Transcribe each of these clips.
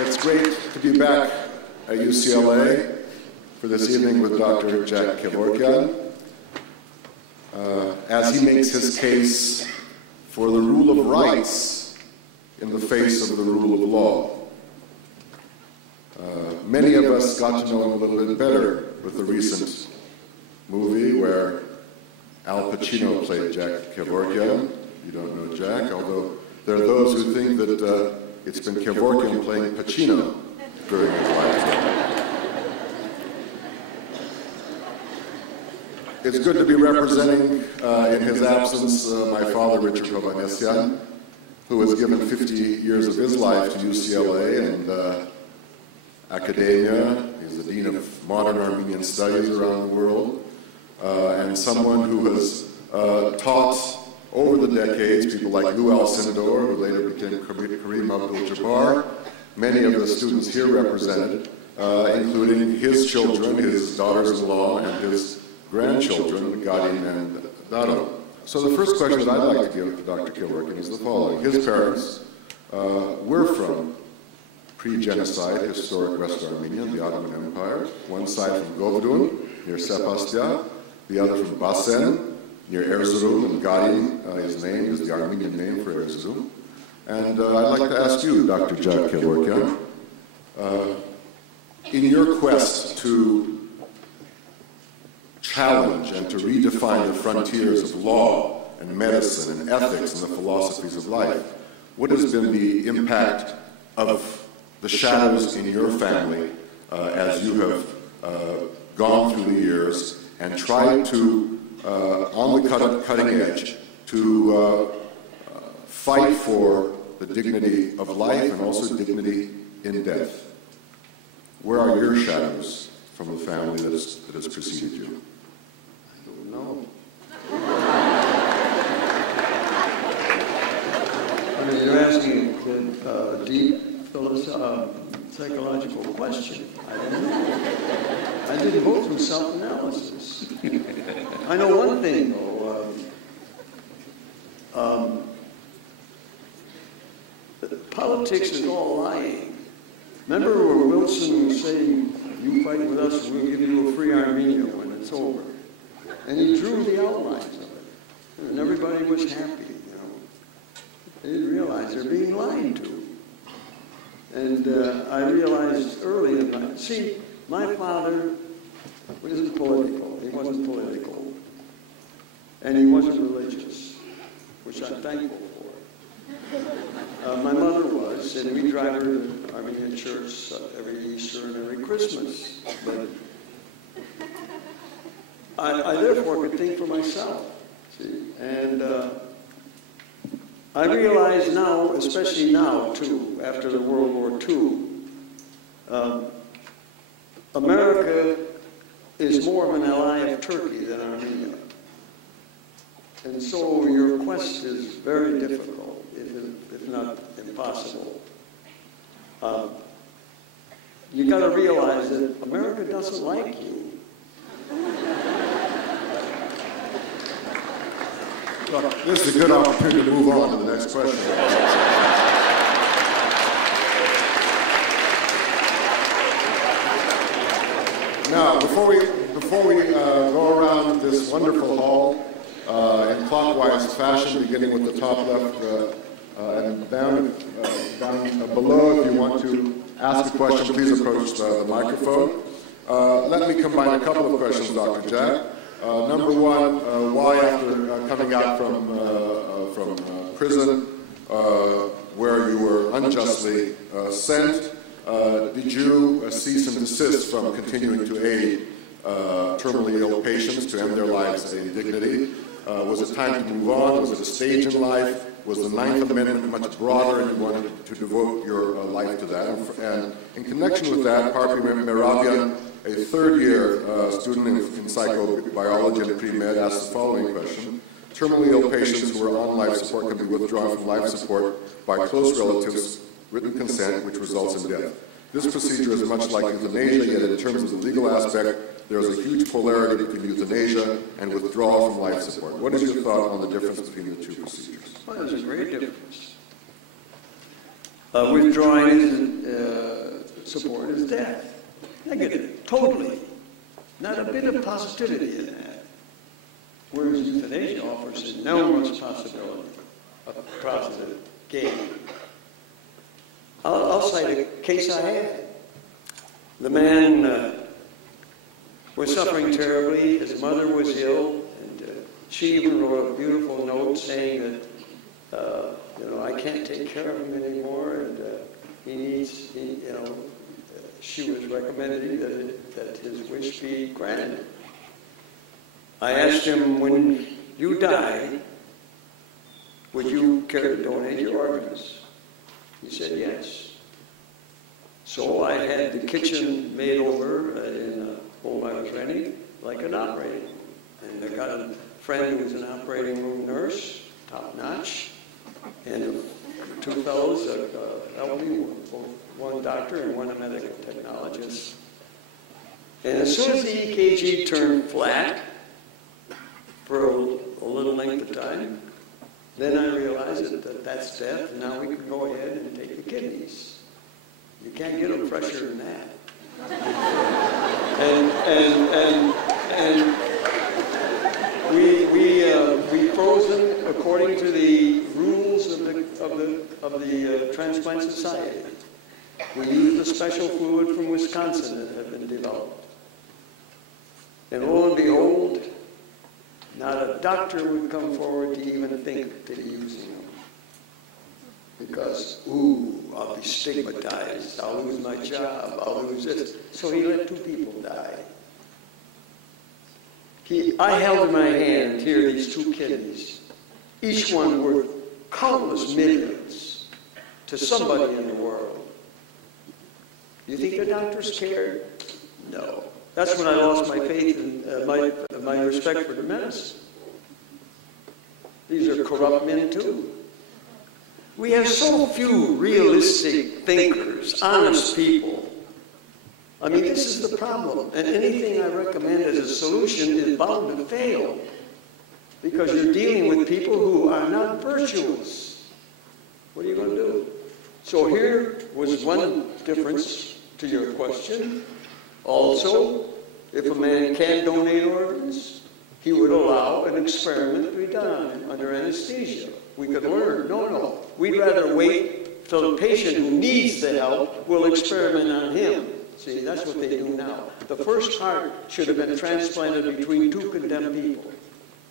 It's great to be back at UCLA for this evening with Dr. Jack Kevorkian as he makes his case for the rule of rights in the face of the rule of law. Many of us got to know him a little bit better with the recent movie where Al Pacino played Jack Kevorkian. You don't know Jack, although there are those who think that it's been Kevorkian playing Pacino during his lifetime. It's good to be representing, in his absence, my father, Richard Hovanesian, who has given 50 years of his life to UCLA and academia. He's the Dean of Modern Armenian Studies around the world, and someone who has taught over the decades people like Lou Alcindor, who later became Kareem Abdul-Jabbar, many of the students here represented, including his children, his daughters-in-law, and his grandchildren, Gadim and Dado. So the first question that I'd like to give to Dr. Kevorkian is the following. His parents were from pre-genocide historic West Armenia, the Ottoman Empire, one side from Govdun, near Sepastia, the other from Basen, near Erzurum, and Gadim, his name is the Armenian name for Erzurum. And I'd like to ask you, Dr. Jack Kevorkian, in your quest to challenge and to redefine the frontiers of law and medicine and ethics and the philosophies of life, what has been the impact of the shadows in your family as you have gone through the years and tried to, on the cutting edge, to fight for the dignity of life and also dignity in death? Where are your shadows from the family that has preceded you? I don't know. I mean, you're asking a deep psychological question. I don't know. I didn't vote from self-analysis. I know one thing, though. Politics is all lying. Remember where Wilson was saying, you fight with us and we'll give you a free Armenia when it's over. And he drew the outlines of it. And everybody was happy, you know. They didn't realize they're being lied to. And I realized early in life, see, my father wasn't political. He wasn't political. And he wasn't religious, which I'm thankful for. My mother was, and we drive her to Armenian church every Easter and every Christmas. But I therefore could think for myself, see. And I realize now, especially now, too, after the World War II, America is more of an ally of Turkey than Armenia. And so your quest is very difficult, if not impossible. You got to realize that America doesn't like you. This is a good opportunity to move on to the next question. Now, before we go around this wonderful hall in clockwise fashion, beginning with the top left and down below, if you want to ask a question, please approach the microphone. Let me combine a couple of questions, Dr. Jack. Number one, why after coming out from prison, where you were unjustly sent, did you cease and desist from continuing to aid terminally ill patients to end their lives in dignity? Was it time to move on? Was it a stage in life? Was the Ninth Amendment much broader and you wanted to devote your life to that? And in connection with that, Parpi Merabian, a third-year student in psychobiology and pre-med, asked the following question. Terminally ill patients who are on life support can be withdrawn from life support by close relatives, written consent, which results in death. This procedure is much like euthanasia, yet in terms of the legal aspect, there is a huge polarity between euthanasia and withdrawal from life support. What is your thought on the difference between the two procedures? Well, there's a great difference. withdrawing his support is death. Negative, totally. Not a bit of positivity in that. Whereas euthanasia offers enormous possibility of positive gain. I'll cite a case I had. The man was suffering terribly. His mother was ill, and she even wrote a beautiful note saying that, I can't take care of him anymore, and he needs, she was recommending that his wish be granted. I asked him, when you die, would you care to donate your organs? He said yes. So I had the kitchen made over in the home I was renting like an operating room. And I got a friend who was an operating room nurse, top notch, and two fellows helped me, one doctor and one a medical technologist. And as soon as the EKG turned flat for a little length of time, then I realized that that's death, and now we can go ahead and take the kidneys. You can't get them fresher than that. We froze them according to the rules of the transplant society. We used a special fluid from Wisconsin that had been developed. And lo and behold, not a doctor would come forward to even think to using them. Because, I'll be stigmatized, I'll lose my job, I'll lose this. So he let two people die. I held in my hand here these two kidneys, each one worth countless millions to somebody in the world. You think the doctors cared? No. That's when I lost my faith and my respect for the medicine. These are corrupt men too. We have so few realistic thinkers, honest people. I mean, this is the problem. And anything I recommend as a solution is bound to fail. Because you're dealing with people who are not virtuous. What are you going to do? So here was one difference to your question. Also, if a man can donate organs, he would allow an experiment to be done under anesthesia. We could learn. No. We'd rather wait till the patient who needs the help will experiment on him. See, that's what they do now. The first heart should have been transplanted between two condemned people.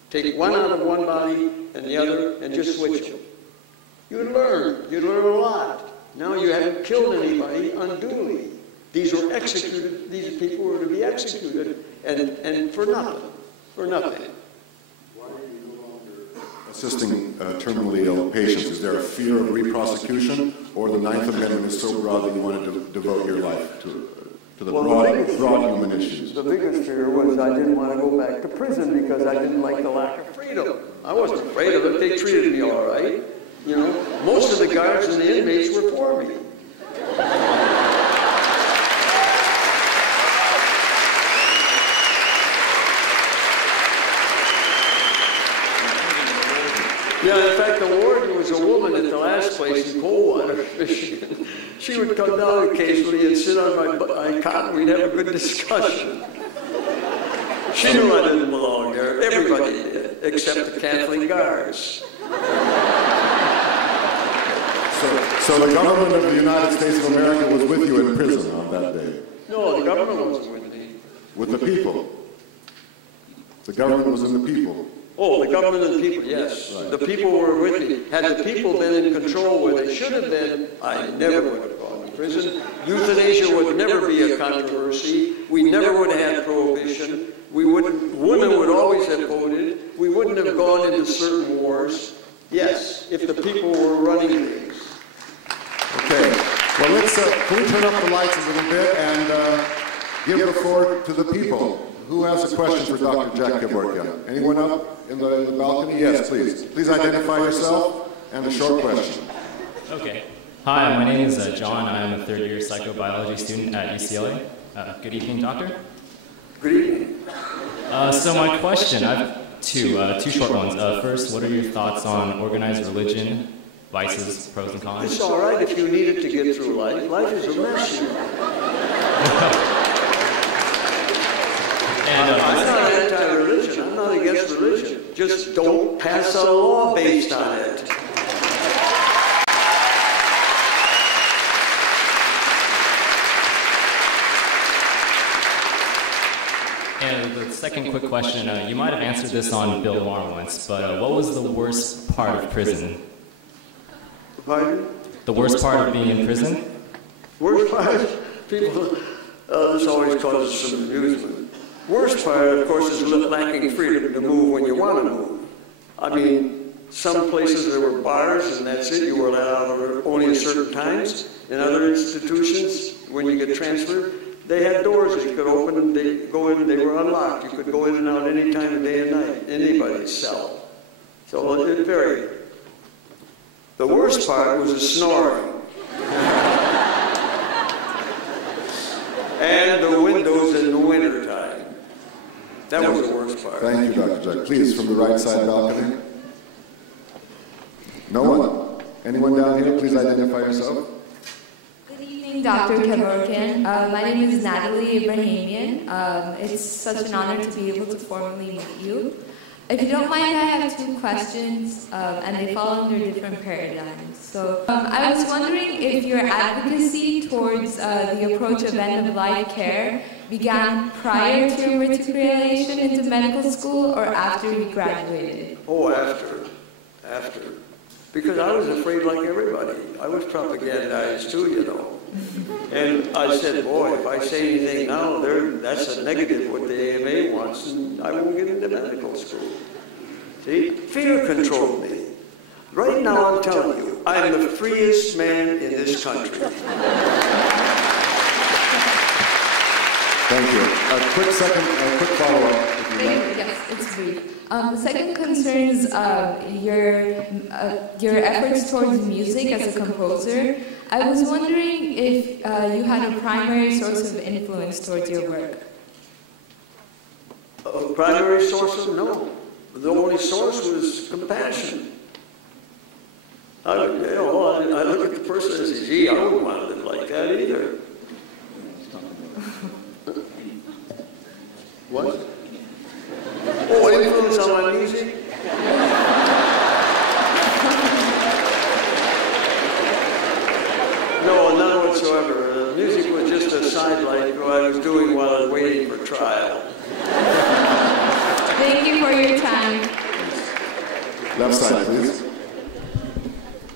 Take one out of one body and the other and just switch them. You'd learn a lot. Now you haven't killed anybody unduly. These were executed, these people were to be executed, and for nothing. Why are you no longer assisting terminally ill patients? Is there a fear of re-prosecution, or the Ninth Amendment is so broad that you wanted to devote your life to the broad human issues? The biggest fear was I didn't want to go back to prison because I didn't like the lack of freedom. I wasn't afraid of it. They treated me all right. Most of the guards and the inmates were for me. Yeah, in fact, the warden was a woman at the last place in Coldwater, Michigan. She would come down occasionally and sit on my cot, and we'd have a good discussion. She knew I didn't belong there. Everybody did, except the Catholic guards. So the government of the United States of America was with you in prison on that day? No, the government wasn't with me. With the people? The government was in the people? Oh, the government and the people, yes. Right. The people were with me. Had the people been in control where they should have been, I never would have gone to prison. Euthanasia would never be a controversy. We never would have had prohibition. Women would always have voted. We wouldn't have gone into certain wars. Yes, if the people were running things. Okay. Well, let's can we turn up the lights a little bit and give the floor to the people. Who has a question for Dr. Jack Kevorkian? Anyone up in the balcony? Yes, please. Please identify yourself and a short question. Okay. Hi, my name is John. I'm a third-year psychobiology student at UCLA. Good evening, doctor. Good evening. So my question, I have two short ones. First, what are your thoughts on organized religion vices, pros and cons? It's all right if you need it to get through life. Life is a mess. I'm not anti-religion. I'm not against religion. Just don't pass a law based on it. And the second quick question, you might have answered this on Bill Maher once, but what was the worst part of prison? Pardon? The worst part of being in prison? Worst part? People, this always causes some amusement. Worst part, of course, is lacking freedom to move when you want to move. I mean, some places there were bars and that's it. You were allowed out only at certain times. In other institutions, when you get transferred, they had doors that you could open and they go in and they were unlocked. You could go in and out any time of day and night, anybody's cell. So it varied. The worst part was the snoring. And the windows in the wintertime. That was the worst part. Thank you, Dr. Jack. Please, from the right side balcony. No one? Anyone down here? Please identify yourself. Good evening, Dr. Kevorkian. My name is Natalie Ibrahimian. It's such an honor to be able to formally meet you. If you don't mind, I have two questions, and they fall under different paradigms. So I was wondering if your advocacy towards the approach of end-of-life care began prior to your matriculation into medical school or after you graduated? Oh, after. After. Because I was afraid like everybody. I was propagandized too, you know. And I said, boy, if I say anything now, that's a negative what the AMA wants, and I won't get into medical school. See? Fear controlled me. Right now, I'm telling you, I'm the freest man in this country. Thank you. A quick follow-up. Yes, it's brief. The second concerns your efforts towards music as a composer. I was wondering if you had a primary source of influence towards your work. A primary source of no. The only source was compassion. I look at the person and say, gee, I wouldn't want to live like that either. What? Oh, influence on my music? No, none whatsoever. Music was just a sidelight what I was doing while I was waiting for trial. Thank you for your time. Left side, please.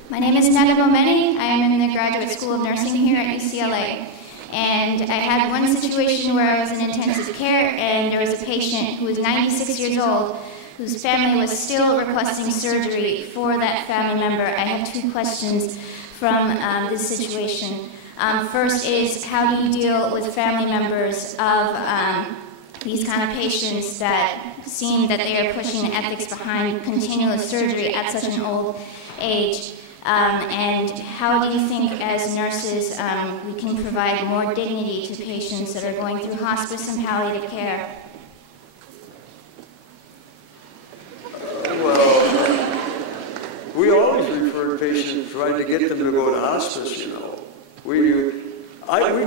My name is Nada Momeni. I am in the Graduate School of Nursing here at UCLA. And I had one situation where I was in intensive care and there was a patient who was 96 years old whose family was still requesting surgery for that family member. I have two questions from this situation. First is, how do you deal with family members of these kind of patients that seem that they are pushing ethics behind continuous surgery at such an old age? And how do you think as nurses we can provide more dignity to patients that are going through hospice and palliative care? Well, we always refer patients, tried to get them to go to hospice, you know. We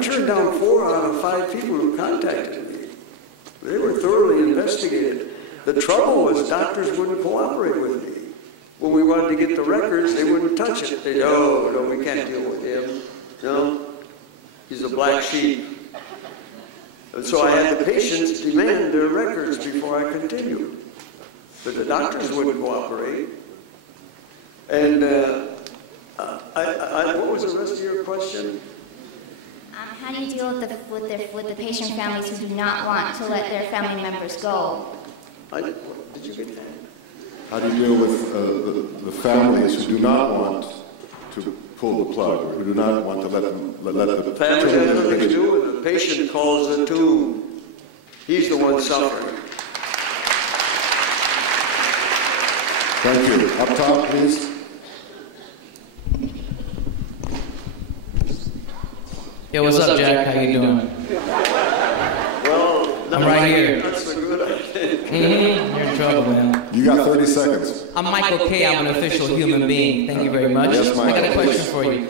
turned down 4 out of 5 people who contacted me. They were thoroughly investigated. The trouble was doctors wouldn't cooperate with me. When we wanted to get the records, they wouldn't touch it. They'd, oh, no, we can't deal with him. No, he's a black sheep. And so I had the patients demand their records before I continued. But the doctors wouldn't cooperate. And what was the rest of your question? How do you deal with the patient families who do not want to let their family members go? Did you get that? How do you deal with the families who do not want to pull the plug, or who do not want to let the families have nothing to do with it. The patient calls the tube. He's the one suffering. Thank you. Up top, please. Yo, what's up, Jack? How you doing? Well, I'm right here. That's a good idea. You're trouble, man. You got 30 seconds. I'm Michael K. I'm an official human being. Thank you very much. Yes, I got a question for you.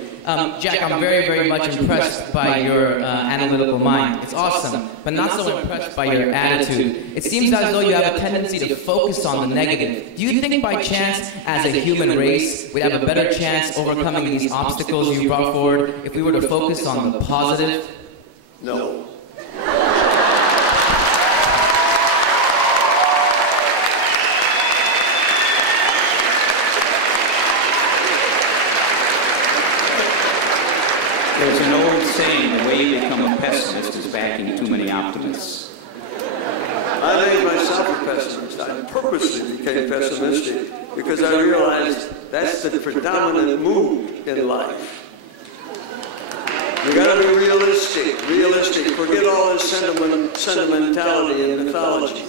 Jack, I'm very, very much impressed by your analytical mind. It's awesome, but not so impressed by your attitude. It seems as though you have a tendency to focus on the negative. Do you think by chance, as a human race, we'd have a better chance overcoming these obstacles you brought forward if we were to focus on the positive? No. There's an old saying, the way you become a pessimist is backing too many optimists. I made myself a pessimist. I purposely became pessimistic because I realized that's the predominant mood in life. You got to be realistic. Forget all this sentimentality and mythology.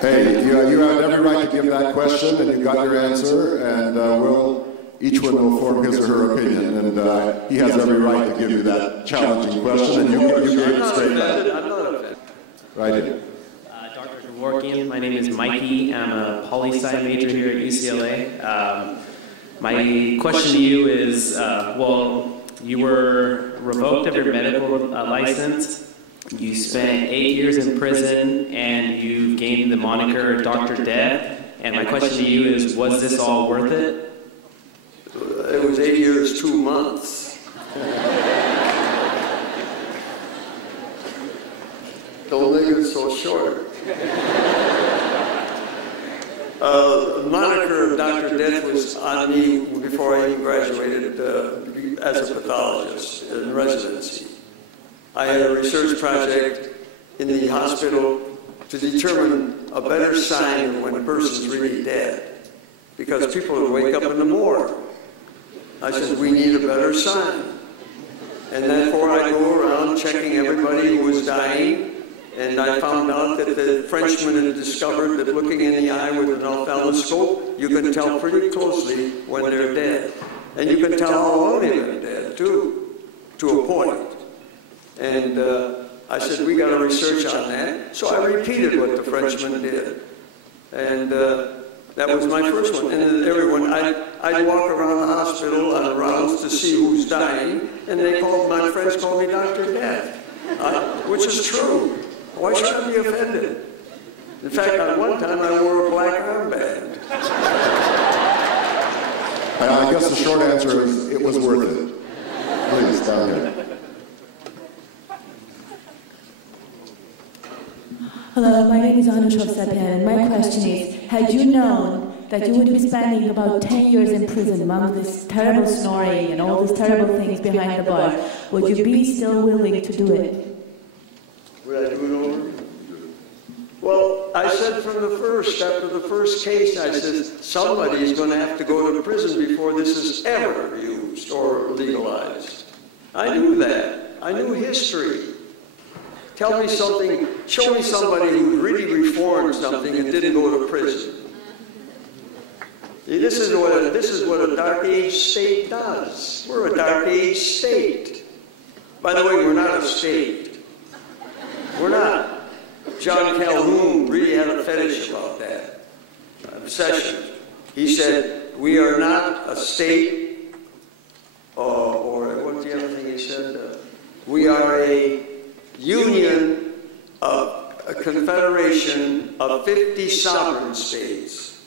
Hey, you have every right to give that question, and you got your answer, and each one will form his or her opinion, and he has every right to give you that challenging question, and you gave it straight back. I'm not offended. Right in. Dr. Kevorkian, my name is Mikey. I'm a poli-sci major here at UCLA. My question to you is, well, you were revoked of your medical license. You spent 8 years in prison, and you gained the moniker Dr. Death. And my question to you is, was this all worth it? It was 8 years, 2 months. Don't make it so short. The moniker of Dr. Death was on me before I even graduated as a pathologist in residency. I had a research project in the hospital to determine a better sign of when a person's really dead, because people would wake up in the morgue. I said, we need a better sign. And therefore I go around checking everybody who was dying, and I found out that the Frenchman had discovered that looking in the eye with an ophthalmoscope, you can tell pretty closely when they're dead. And you can tell how long they've been dead, too, to a point. And I said, we got to research on that. So I repeated what the Frenchman did. And that was my first one. And then everyone, I'd walk around the hospital on rounds to see who's dying, and my friends called me Dr. Death, which is true. Why should I be offended? In fact, at one time I wore a black armband. I guess the short answer is it was worth it. Please, down here. Hello, my name is Anu Chovsapian, and my question is, had you known that you would be spending about 10 years in prison among this terrible snoring and all these terrible things behind the bars, would you be still willing to do it? Would I do it over? Well, I said from the first, after the first case, I said, somebody's going to have to go to prison before this is ever used or legalized. I knew that. I knew history. Tell me something, show me somebody who really reformed something and didn't go to prison. See, this is what a dark age state does. We're a dark age state. By the way, we're not a state. We're not. John Calhoun really had a fetish about that, obsession. He said, we are not a state, or what's the other thing he said? We are a union of a confederation of 50 sovereign states.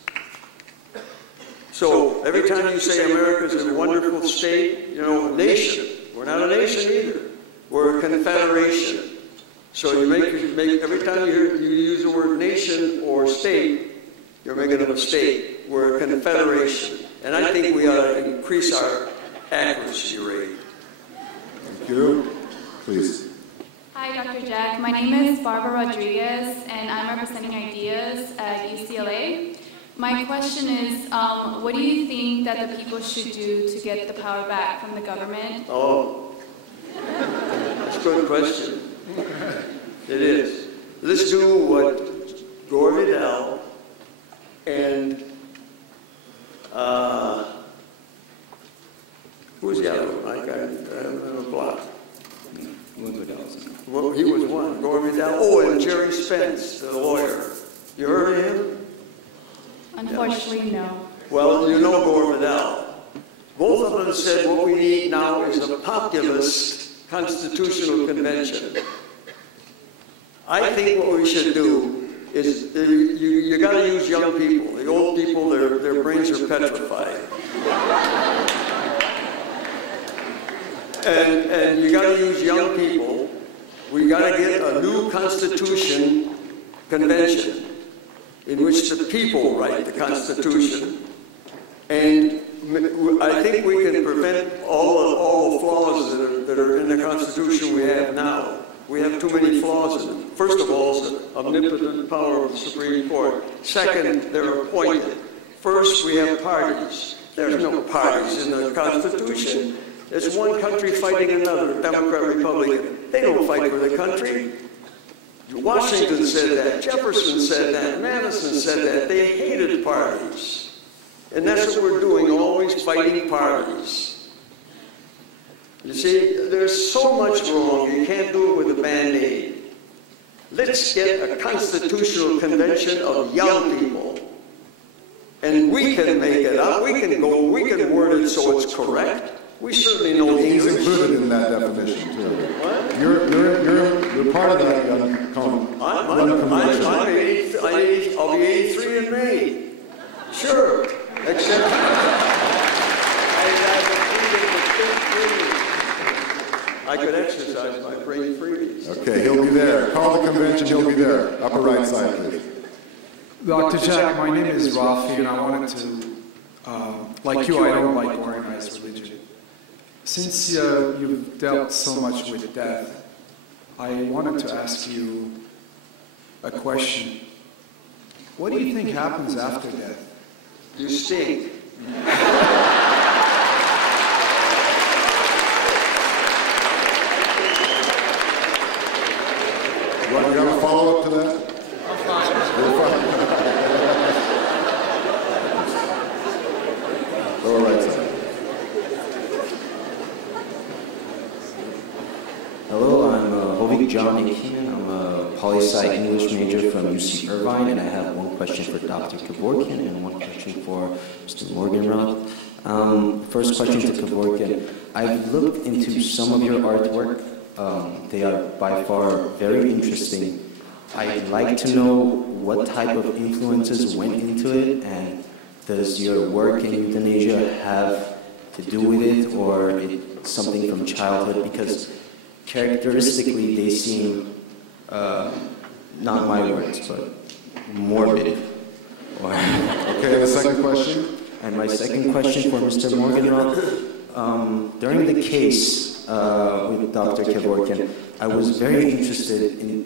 So every time you say America is a wonderful state, you know, a nation. We're not a nation either. We're a confederation. So you make every time you use the word nation or state, you're making a mistake. We're a confederation. And I think we ought to increase our accuracy rate. Thank you. Please. Hi, Dr. Jack. My name is Barbara Rodriguez, and I'm representing Ideas at UCLA. My question is, what do you think that the people should do to get the power back from the government? Oh, that's a good question. It is. Let's do what Gore Vidal and who's the other one? I got a block. Well, he was one. Gore Vidal. Oh, and Jerry Spence, the lawyer. You heard of him? Unfortunately, no. Well, you know Gore Vidal. Both of them said what we need now is a populist constitutional convention. I think what we should do is you got to use young people. The old people, their brains are petrified. And you got to use young people. We got to get a new constitution convention in which the people write the Constitution. And I think we can prevent all the flaws that are in the Constitution we have now. We have too many flaws in it. First of all, it's the omnipotent power of the Supreme Court. Second, they're appointed. First, we have parties. There's no parties in the Constitution. There's one country fighting another, Democrat, Republican. They don't fight for the country. Washington said that. Jefferson said that. Madison said that. They hated parties. And that's what we're doing, always fighting parties. You see, there's so much wrong, you can't do it with a Band-Aid. Let's get a constitutional convention of young people. And we can make it up, we can word it so it's correct. We certainly know He's English. included in that definition, too. What? You're part of that young convention. I'll be 83 in May. Sure. Except I could exercise my brain freely. Okay, he'll be there. Call the convention, he'll be there. Upper right side, please. Dr. Jack, my name is Rafi, and I wanted to, like you, I don't like organized religion. Since you've dealt so much with death, I wanted to ask you a question. What do you think happens after death? You stink. You want a follow-up to that? Lower right side. Hello, I'm Hovik John Keenan. I'm a poli-sci English major from UC Irvine, and I have one question for Dr. Kevorkian and one question for Mr. Morgenroth. First question to Kevorkian. I've looked into some of your artwork. They are by far very interesting. I'd like to know what type of influences went into it, and does your work in euthanasia have to do with it, or it's something from childhood? Because characteristically they seem, not my words, but morbid. Okay, the second question? And my second question for Mr. Morgenroth. During the case with Dr. Kevorkian, I was very interested in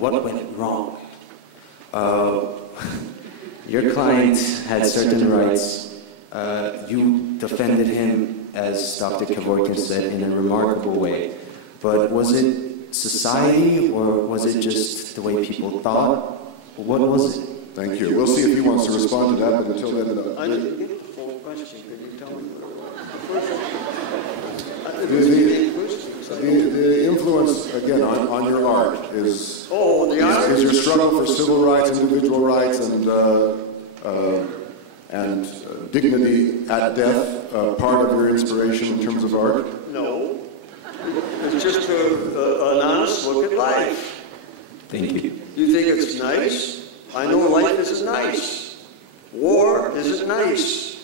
what went wrong. Your client had certain rights. You defended him, as Dr. Kevorkian said, in a remarkable way. But was it society, or was it just the way people thought? What was it? Thank you. We'll see if he wants to respond to that, but until then... I didn't get the full question. Could you tell me what it was? The influence, again, on your art is your struggle for civil rights, individual rights, and dignity at death part of your inspiration in terms of art? No. It's just an honest look at life. Thank you. You think it's nice? I know life isn't nice. War isn't nice.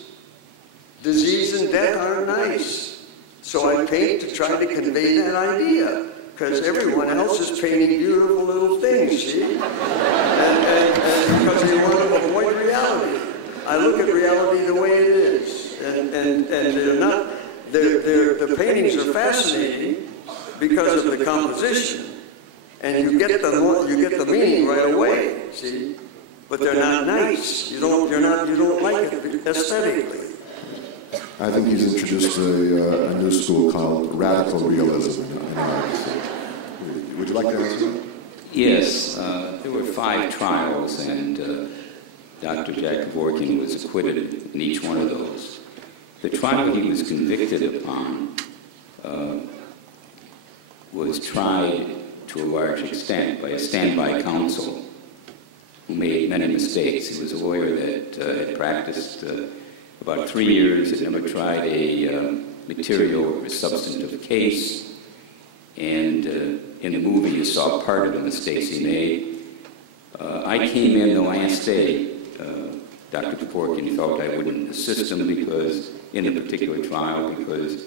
Disease and death aren't nice. So I paint to try to convey that idea, because everyone else is painting beautiful little things, see? And because they want to avoid reality. I look at reality the way it is, and they're not. The paintings are fascinating because of the composition, and you get the meaning right away, see? But they're not nice. You don't like it aesthetically. I think he's introduced a new school called radical realism in art. Would you like to answer that? Yes, there were 5 trials, and Dr. Jack Kevorkian was acquitted in each one of those. The trial he was convicted upon was tried to a large extent by a standby counsel who made many mistakes. He was a lawyer that had practiced about 3 years, had never tried a material or substantive case, and in the movie you saw part of the mistakes he made. I came in the last day. Dr. Kevorkian felt I wouldn't assist him because, in a particular trial, because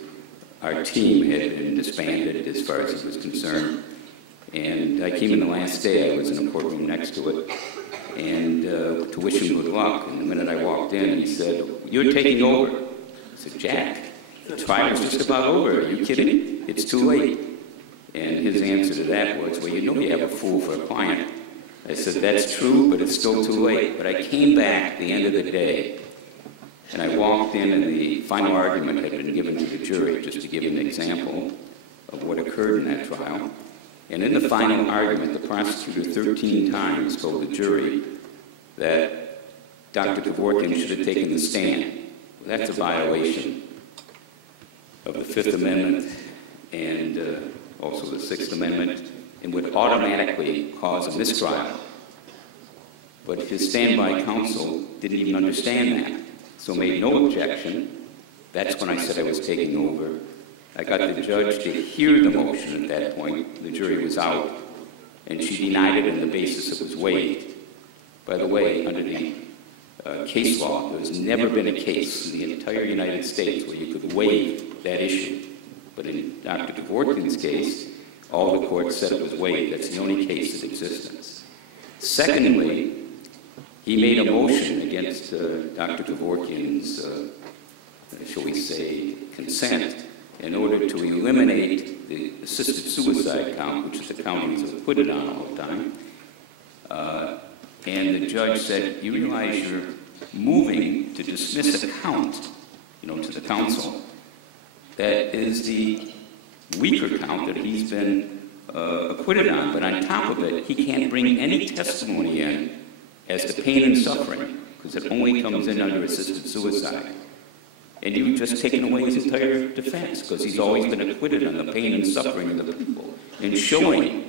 our team had been disbanded as far as he was concerned. And I came in the last day. I was in a courtroom next to it, and to wish him good luck. And the minute I walked in, he said, "You're taking over." I said, "Jack, the trial's just about over. Are you kidding? It's too late." And his answer to that was, "Well, you know you have a fool for a client." I said, "That's true, but it's still too late." But I came back at the end of the day, and I walked in, and the final argument had been given to the jury, just to give you an example of what occurred in that trial. And in the final argument, the prosecutor 13 times told the jury that Dr. Kevorkian should have taken the stand. Well, that's a violation of the Fifth Amendment and also the Sixth Amendment, and would automatically cause a mistrial. But his standby counsel didn't even understand that, so made no objection. That's when I said I was taking over. I got the judge to hear the motion at that point. The jury was out, and she denied it on the basis it was waived. By the way, under the case law, there's never been a case in the entire United States where you could waive that issue. But in Dr. Kevorkian's case, all the courts said it was waived. That's the only case in existence. Secondly, he made a motion against Dr. Kevorkian's, shall we say, consent in order to eliminate the assisted suicide count, which is the count he's acquitted on all the time. And the judge said, "You realize you're moving to dismiss a count, to the counsel, that is the weaker count that he's been acquitted on, but on top of it, he can't bring any testimony in as to pain and suffering, because it only comes in under assisted suicide. And you've just taken away his entire defense, because he's always been acquitted on the pain and suffering of the people, and showing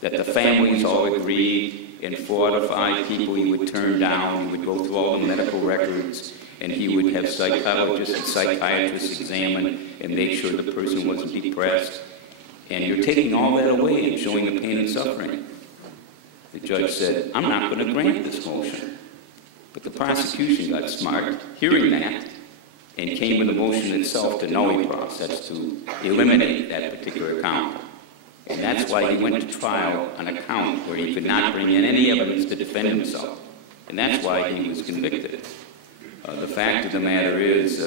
that the families all agreed, and 4 out of 5 people he would turn down, he would go through all the medical records, and he would have psychologists and psychiatrists examine and make sure the person wasn't depressed. And you're taking all that away and showing the pain and suffering." The judge said, "I'm not going to grant this motion." But the prosecution got smart, hearing that, and came with the motion itself to nullipross, that's to eliminate that particular count. And that's why he went to trial on a count where he could not bring in any evidence to defend himself. And that's why he was convicted. The fact of the matter is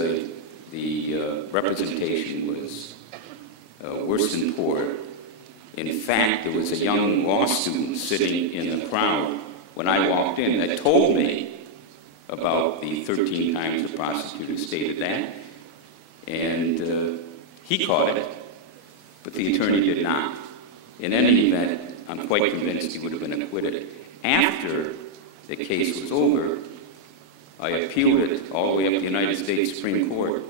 the representation was worse than poor. In fact, there was a young law student sitting in the crowd when I walked in that told me about the 13 times the prosecutor stated that, and he caught it, but the attorney did not. In any event, I'm quite convinced he would have been acquitted. After the case was over, I appealed it all the way up to the United States Supreme Court.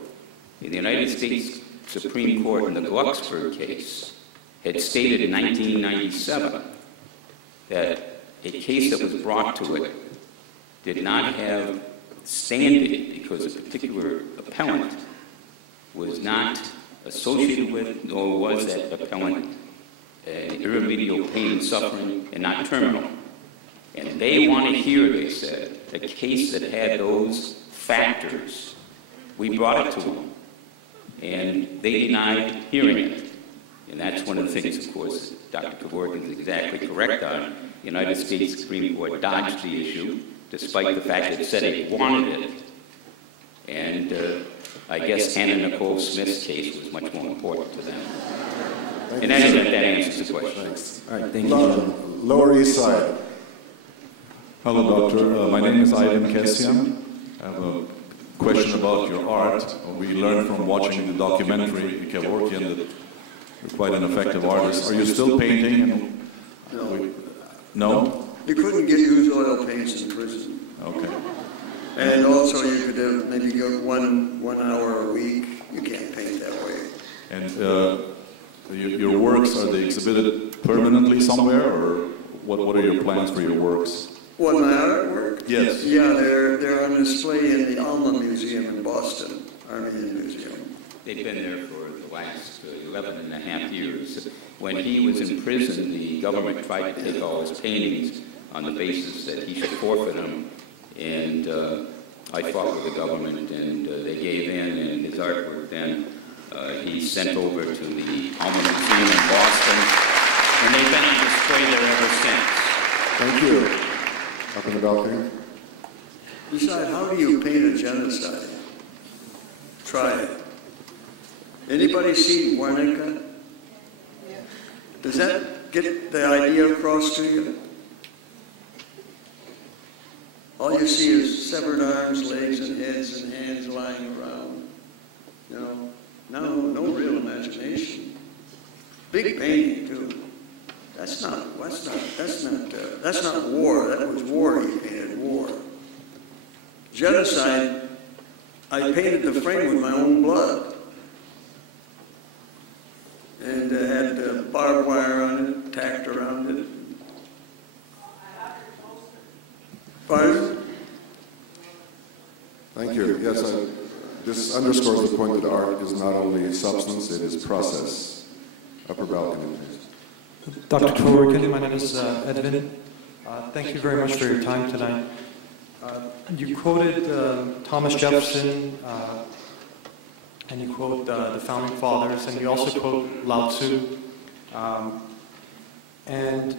In the United States Supreme Court in the Glucksberg case had stated in 1997 that a case that was brought to it did not have standing because a particular appellant was not associated with, nor was that appellant irremediable pain and suffering and not terminal. And they want to hear, they said, a case that had those factors. We brought it to them, and they denied hearing it. And that's one of the things, of course, Dr. Kevorkian is exactly correct on. The United States Supreme Court dodged the issue, despite the fact that it said it wanted it. And I guess Anna Nicole Smith's case was much more important to them. And that answers the question. Thanks. All right, thank you. Lower East Side. Hello, Doctor. My name is Ivan Kessian. I have a question about your art. We learned from watching the documentary Kevorkian that you're quite an effective artist. Are you still painting? No. No? You couldn't use oil paints in prison. Okay. And also you could have maybe go one hour a week. You can't paint that way. And your works, are they exhibited permanently somewhere, or what are your plans for your works? What, my artwork? Yes. Yeah, they're on display in the Alma Museum in Boston, Armenian Museum. They've been there for the last 11 and a half years. When he was in prison, the government tried to take all his paintings on the basis that he should forfeit them. And I fought with the government, and they gave in, and his artwork then he's sent over to the Alma Museum in Boston, and they've been on display there ever since. Thank you. Up in the balcony. Besides, how do you paint a genocide? Try it. Anybody see Guernica? Does that get the idea across to you? All you see is severed arms, legs, and heads and hands lying around. You know, no real imagination. Big painting too. That's not war. That was war. He painted war. Genocide. I painted the frame with my own blood, and had barbed wire on it, tacked around it. Pardon? Thank you. Yes, this underscores the point that art is not only substance, it is process. Upper balcony, please. Dr. Kevorkian, my name is Edvin. Thank you very much for your time tonight. You quoted Thomas Jefferson, and you quote the Founding Fathers, and you also quote Lao Tzu. And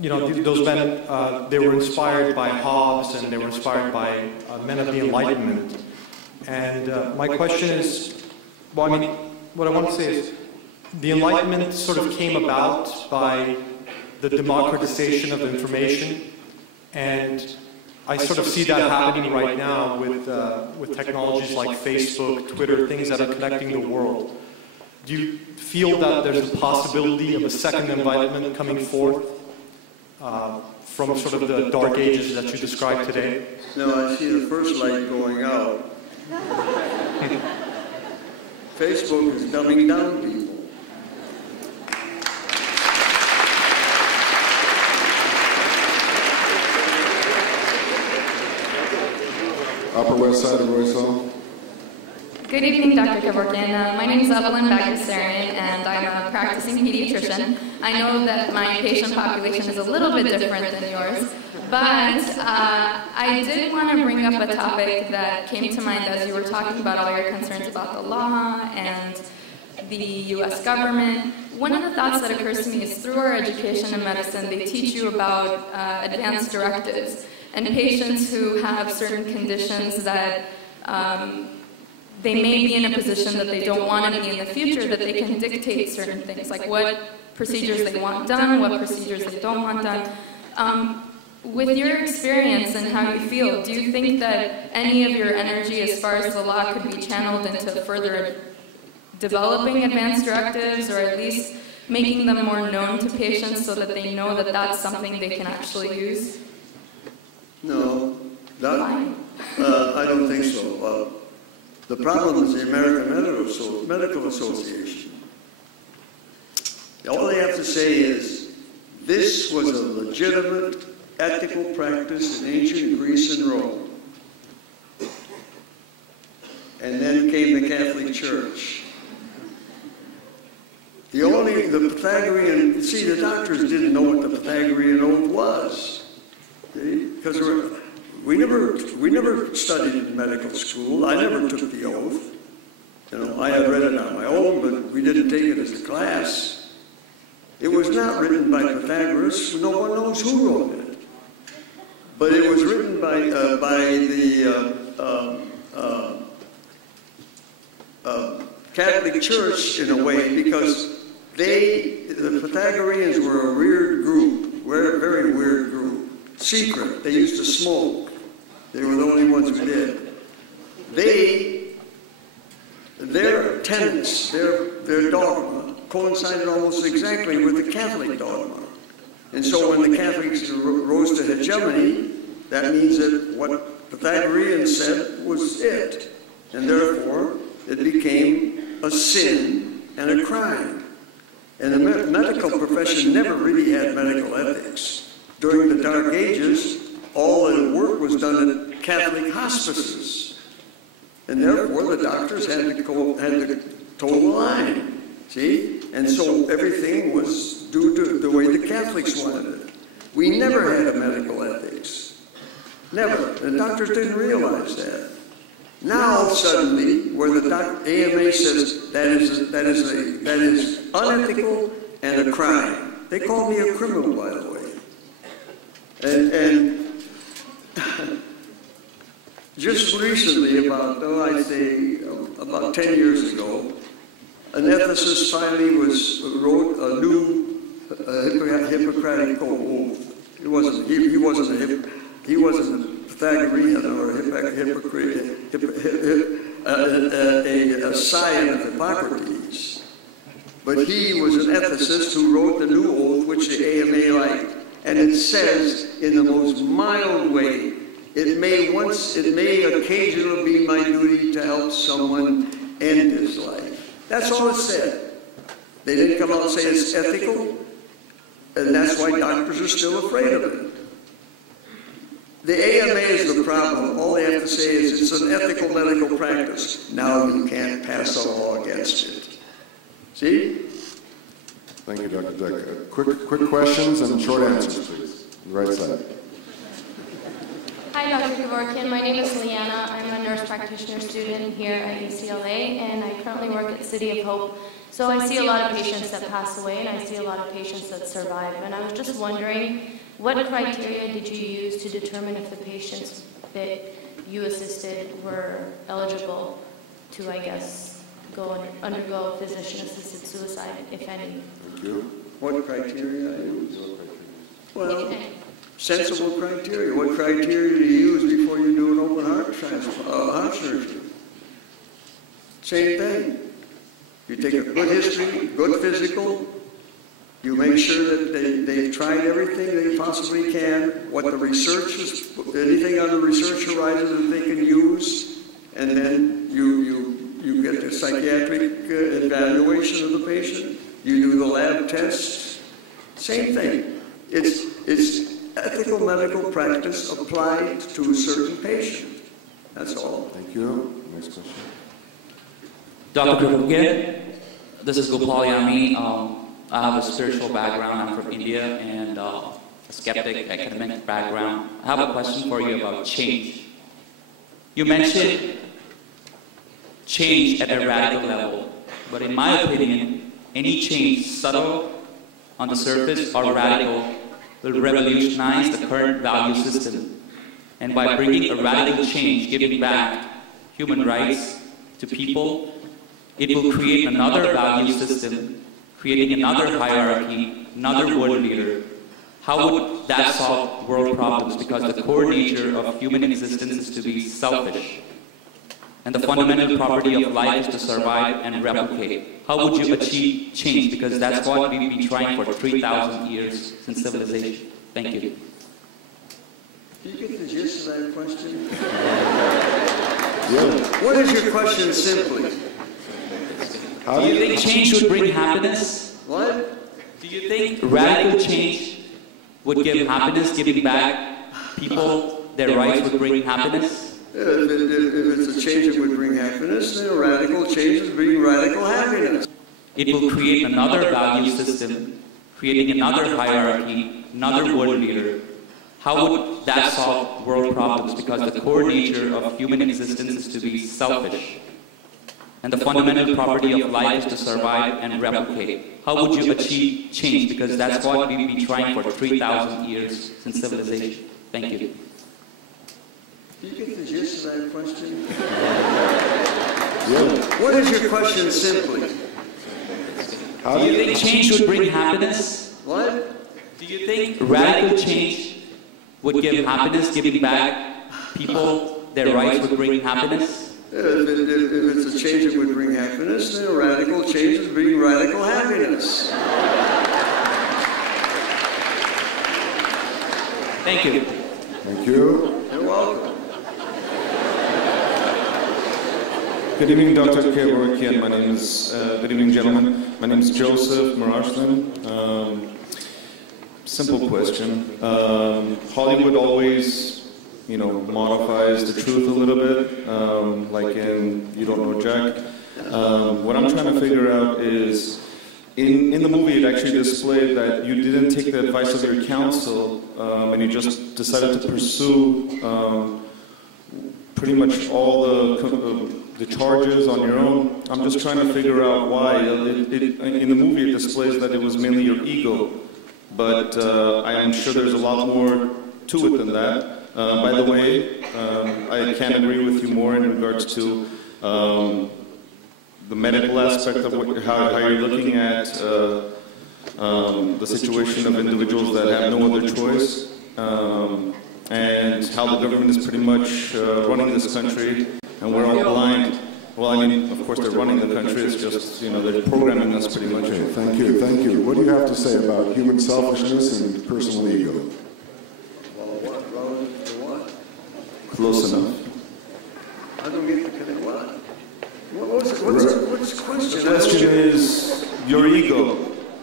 you know, those men, they were inspired by Hobbes, and they were inspired by men of the Enlightenment. And my question is, well, I mean, what I want to say is, the Enlightenment sort of came about by the democratization of information, and I sort of see that happening right now with technologies like Facebook, Twitter, things that are connecting the world. Do you feel that there's a possibility of a second Enlightenment coming forth from sort of the dark ages that you described today? No, I see the first light going out. Facebook is dumbing down people. Upper West Side of Royce Hall. Good evening, Dr. Kevorkian. My name is Evelyn Bagdasarian, and I'm a practicing pediatrician. I know that my patient population is a little bit different than yours, but I did want to bring up a topic that came to mind as you were talking about all your concerns about the law and the U.S. government. One of the thoughts that occurs to me is through our education in medicine, they teach you about advanced directives and patients who have certain conditions that they may be in a position that they don't want to be in the future, that they can dictate certain things, like what procedures they want done, what procedures they don't want done. With your experience and how you feel, do you think that any of your energy as far as the law could be channeled into further developing advanced directives, or at least making them more known to patients so that they know that that's something they can actually use? No, I don't think so. The problem is the American Medical Association. All they have to say is, this was a legitimate ethical practice in ancient Greece and Rome. And then came the Catholic Church. The Pythagorean, see, the doctors didn't know what the Pythagorean oath was. Because we never studied in medical school. I never took the oath. You know, I had read it on my own, but we didn't take it as a class. It was not written by Pythagoras. No one knows who wrote it. But it was written by the Catholic Church in a way, because the Pythagoreans were a weird group, a very weird group. Secret. They used to smoke. They were the only ones who did. Their tenets, their dogma, coincided almost exactly with the Catholic dogma. And so when the Catholics rose to hegemony, that means that what Pythagorean said was it. And therefore, it became a sin and a crime. And the medical profession never really had medical ethics. During the Dark Ages, all Catholic hospices. And therefore, the doctors had to toe the line, see? And so everything was due to the way the Catholics wanted it. We never had a medical ethics. Never. The doctors didn't realize that. Now, suddenly, where the AMA says that is unethical and a crime. They called me a criminal, by the way. And just recently, about 10 years ago, an ethicist finally wrote a new Hippocratic oath. He wasn't a Pythagorean or a scion of Hippocrates, but he was an ethicist who wrote the new oath, which the AMA liked, and it says in the most mild way, it may occasionally be my duty to help someone end his life. That's all it said. They didn't come out and say it's ethical, and that's why doctors are still afraid of it. The AMA is the problem. All they have to say is it's an ethical medical practice. Now you can't pass a law against it. See? Thank you, Dr. Deck. Quick questions and short answers, please. The right side. Hi, Dr. Kevorkian. My name is Leanna. I'm a nurse practitioner student here at UCLA, and I currently work at City of Hope. So I see a lot of patients that pass away, and I see a lot of patients that survive. And I was just wondering, what criteria did you use to determine if the patients that you assisted were eligible to, I guess, undergo physician-assisted suicide, if any? Thank you. What criteria I use? Well, sensible criteria. What criteria do you use before you do an open heart surgery? Same thing. You take a good history, good physical. You make sure that they've tried everything they possibly can, what the research is, anything on the research horizon that they can use, and then you get the psychiatric evaluation of the patient. You do the lab tests. Same thing. It's ethical medical practice applied to a certain patient. That's all. Thank you. Next question. Dr. Kevorkian, this is Gopal Yami. I have a spiritual background. I'm from India and a skeptic academic background. I have a question for you about change. You mentioned change at a radical level, but in my opinion, any change subtle on the surface or radical will revolutionize the current value system. And by bringing a radical change, giving back human rights to people, it will create another value system, creating another hierarchy, another world leader. How would that solve world problems? Because the core nature of human existence is to be selfish. And the fundamental property of life is to survive and replicate. How would you achieve change? Because that's what we've been trying for 3,000 years since civilization. Thank you. Did you get the gist of that question? Yeah. What is your question simply? Do you think change would bring happiness? What? Do you think radical change would give happiness, giving back people their rights would bring happiness? If it's a change that would bring happiness, then a radical change would bring radical happiness. It will create another value system, creating another hierarchy, another world leader. How would that solve world problems? Because the core nature of human existence is to be selfish. And the fundamental property of life is to survive and replicate. How would you achieve change? Because that's what we've been trying for 3,000 years since civilization. Thank you. Did you get the gist of that question? Yeah. What is your question simply? Do you think change would bring happiness? What? Do you think radical change would give happiness, giving back people their rights would bring happiness? If it's a change that would bring happiness, then a radical change would bring radical happiness. Thank you. Thank you. You're welcome. Good evening, Dr. Kevorkian. My name is, good evening, gentlemen. My name is Joseph Marashlan. Simple question. Hollywood always modifies the truth a little bit, like in You Don't Know Jack. What I'm trying to figure out is, in the movie, it actually displayed that you didn't take the advice of your counsel, and you just decided to pursue pretty much all the charges on your own. I'm just trying to figure out why. In the movie, it displays that it was mainly your ego, but I am sure there's a lot more to it than that. By the way, I can't agree with you more in regards to the medical aspect of how you're looking at the situation of individuals that have no other choice, and how the government is pretty much running this country, and we're all blind. Well, I mean, of course they're running the country, it's just, they're programming us pretty much. Okay, thank you. What do you have to say about human selfishness and personal ego? Close enough. I don't get the what? What's the question? The question is your ego.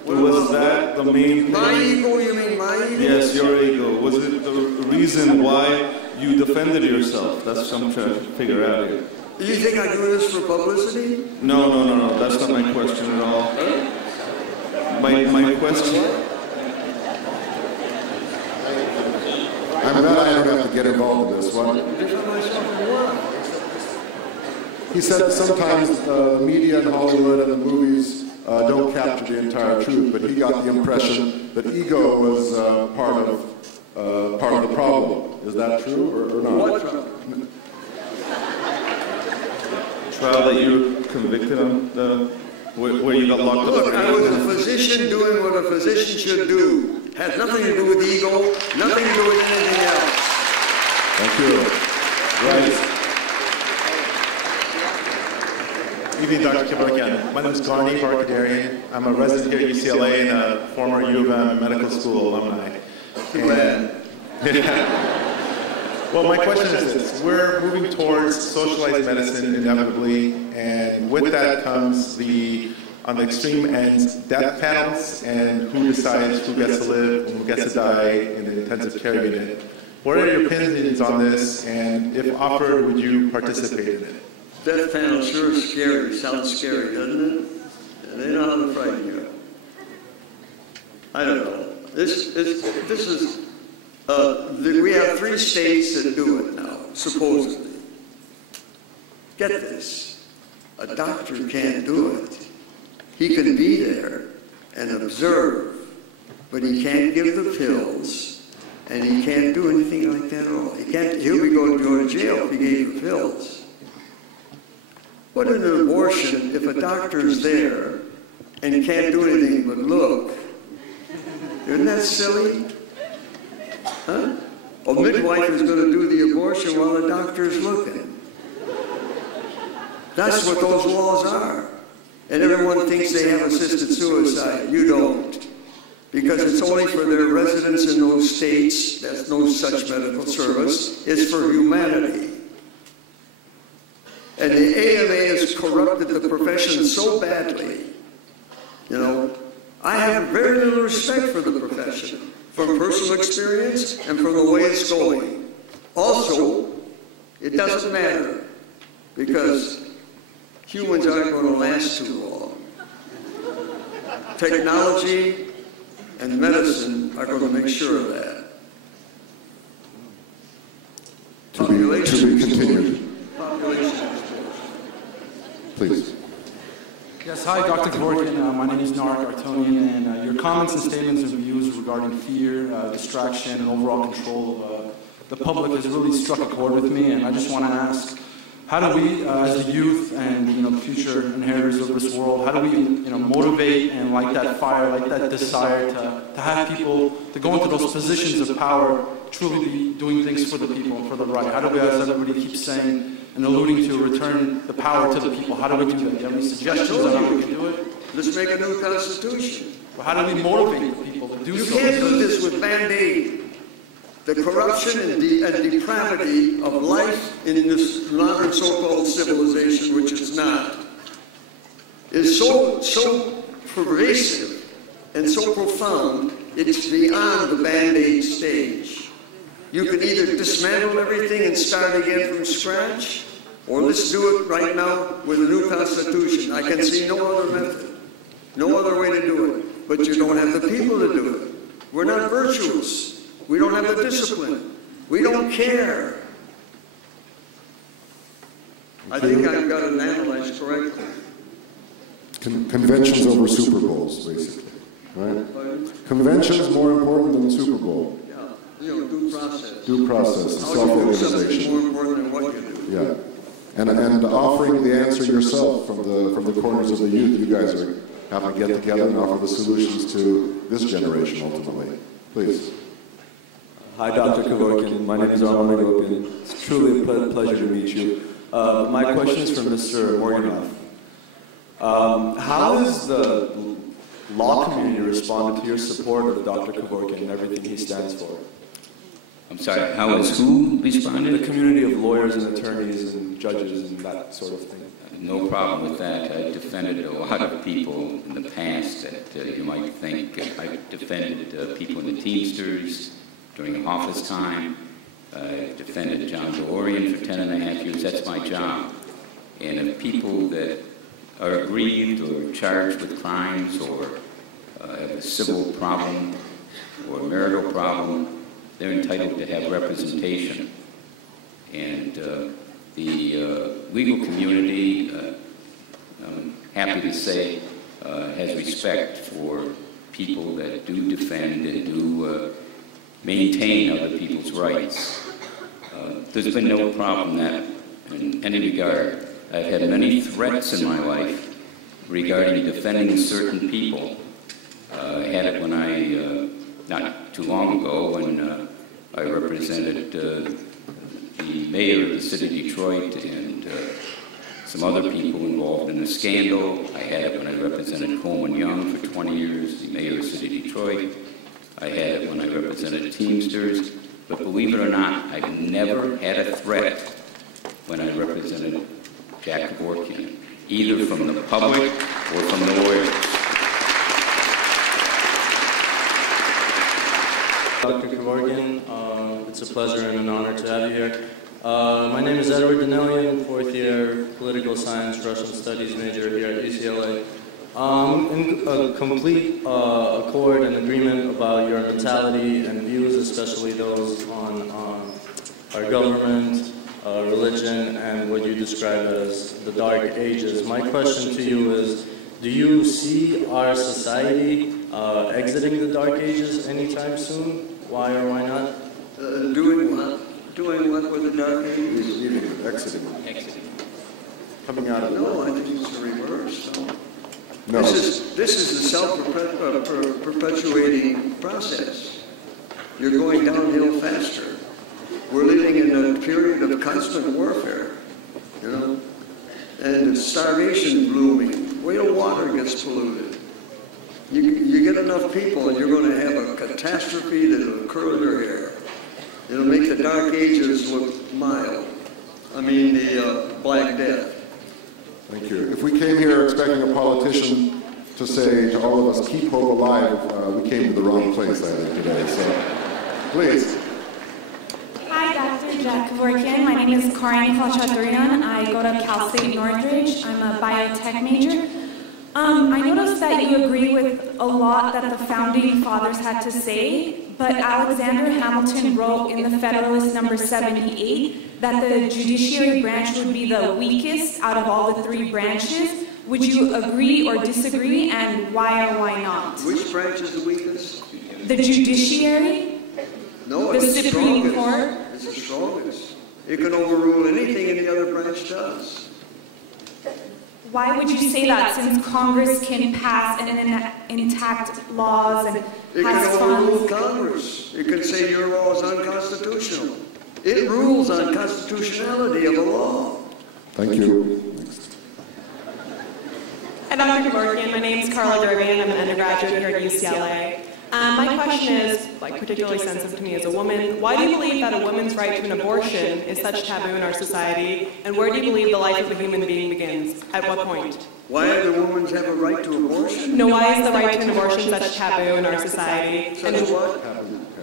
Was that the main thing? My ego? You mean my ego? Yes, your ego. Was it the reason why you defended yourself? That's what I'm trying to figure out here. Do you think I do this for publicity? No. That's not my question at all. My question... I'm glad I don't have to get involved in this one. He said sometimes the media in Hollywood and the movies don't capture the entire truth, but he got the impression that ego was part of the problem. Is that true or not? What trial? Trial that you were convicted on, where you got locked up? Look, I was a physician doing what a physician should do. Has nothing to do with ego, nothing to do with anything else. Thank you. Right. Evening, Dr. Kevorkian. My name is Garni Barkadarian. I'm a resident here at UCLA and a former U of M medical school alumni. Well, my question is this. We're moving towards socialized medicine inevitably, and with that comes on the extreme ends, death panels and who decides who gets to live and who gets to die in the intensive care unit. What are your opinions on this, and if offered, would you participate in it? Death panel sure is scary. Sounds scary, doesn't it? And they know how to frighten you. I don't know. This is we have 3 states that do it now, supposedly. Get this. A doctor can't do it. He can be there and observe, but he can't give the pills, and he can't do anything like that at all. He'll be going to go to jail if he gave the pills. What an abortion if a doctor's there and can't do anything but look. Isn't that silly? Huh? A midwife is going to do the abortion while the doctor's looking. That's what those laws are. And everyone thinks they have assisted suicide. You don't. Because it's only for their residents in those states. There's no such medical service. It's for humanity. And the AMA has corrupted the profession so badly. I have very little respect for the profession, from personal experience and from the way it's going. Also, it doesn't matter, because humans aren't going to last too long. Technology and medicine are going to make sure of that. To be continued. Please. Yes, hi, Dr. Kevorkian. My name is Narek Artonian, and your comments and statements and views regarding fear, distraction, and overall control of the public has really struck a chord with me, and I just want to ask, how do we, as the youth and the future inheritors of this world, how do we motivate and light that fire, light that desire to have people to go into those positions of power, truly be doing things for the people and for the right? How do we, as everybody keeps saying and alluding to, return the power to the people? How do we do that? Do you have any suggestions on how we can do it? Let's make a new constitution. Well, how do we motivate the people to do so? You can't do this with Band-Aid. The corruption and depravity of life in this modern so-called civilization, which it's not, is so pervasive and so profound, it's beyond the Band-Aid stage. You can either dismantle everything and start again from scratch, or let's do it right now with a new constitution. I can see no other method, no other way to do it. But you don't have the people to do it. We're not virtuous. We don't have the discipline. We don't care. I think I've got it analyzed correctly. Conventions over Super Bowls, basically, right? Conventions more important than the Super Bowl. Yeah, you know, due process. Due process, How you do something self-organization. more important than what you do. Yeah, and offering the answer yourself from the corners of the youth. You guys are having to get together and offer the solutions to this generation ultimately. Please. Hi, Dr. Kevorkian. My name is Armand Gopian. It's truly a pleasure to meet you. My question is for Mr. Morganoff. How has the law community responded to your support of Dr. Kevorkian and everything he stands for? I'm sorry, how has who responded? The community of lawyers and attorneys and judges and that sort of thing. No problem with that. I've defended a lot of people in the past that you might think. I've defended people in the Teamsters during office time. I've defended John DeLorean for 10.5 years. That's my job. And if people that are aggrieved or charged with crimes or have a civil problem or a marital problem, they're entitled to have representation. And the legal community, I'm happy to say, has respect for people that do defend and do maintain other people's rights. There's been no problem in any regard. I've had many threats in my life regarding defending certain people. I had it when not too long ago, when I represented the mayor of the city of Detroit and some other people involved in the scandal. I had it when I represented Coleman Young for 20 years, the mayor of the city of Detroit. I had it when I represented Teamsters. But believe it or not, I've never had a threat when I represented Jack Kevorkian, either from the public or from the lawyers. Dr. Kevorkian, it's a pleasure and an honor to have you here. My name is Edward Danelian, fourth year political science, Russian studies major here at UCLA. In a complete accord and agreement about your mentality and views, especially those on our government, religion, and what you describe as the Dark Ages. My question to you is, do you see our society exiting the Dark Ages anytime soon? Why or why not? Doing what? Doing what with the Dark Ages? Exiting. Coming out of the No, I think it's the reverse. No. This is the self-perpetuating process. You're going downhill faster. We're living in a period of constant warfare, you know, and starvation blooming. Wait till water gets polluted. You get enough people and you're going to have a catastrophe that'll curl your hair. It'll make the Dark Ages look mild. I mean, the Black Death. Thank you. If we came here expecting a politician to say to all of us, keep hope alive, we came to the wrong place, I think, today. So, please. Hi, Dr. Jack Kevorkian. My name is Corinne Kalchatrian. I go to Cal State Northridge. I'm a biotech major. I noticed that you agree with a lot that the founding fathers had to say, but Alexander Hamilton wrote in the Federalist number 78 that the judiciary branch would be the weakest out of all the three branches. Would you agree or disagree, and why or why not? Which branch is the weakest? The judiciary? No, the it's the Supreme strongest. Court? It's the strongest. It can overrule anything any other branch does. Why would you say that, since Congress can pass intact laws and It has can overrule funds? Congress. It can say your law is unconstitutional. It rules on constitutionality of a law. Thank you. Next. Hi, Dr. Kevorkian. My name is Carla Durban. I'm an undergraduate here at UCLA. My question is, particularly sensitive to me as a woman. Why do you believe that a woman's right to an abortion is such taboo in our society? And where do you believe the life of a human being begins? At what point? Why do women have a right to abortion? No, why is the right to an abortion such taboo in our society? Such a what?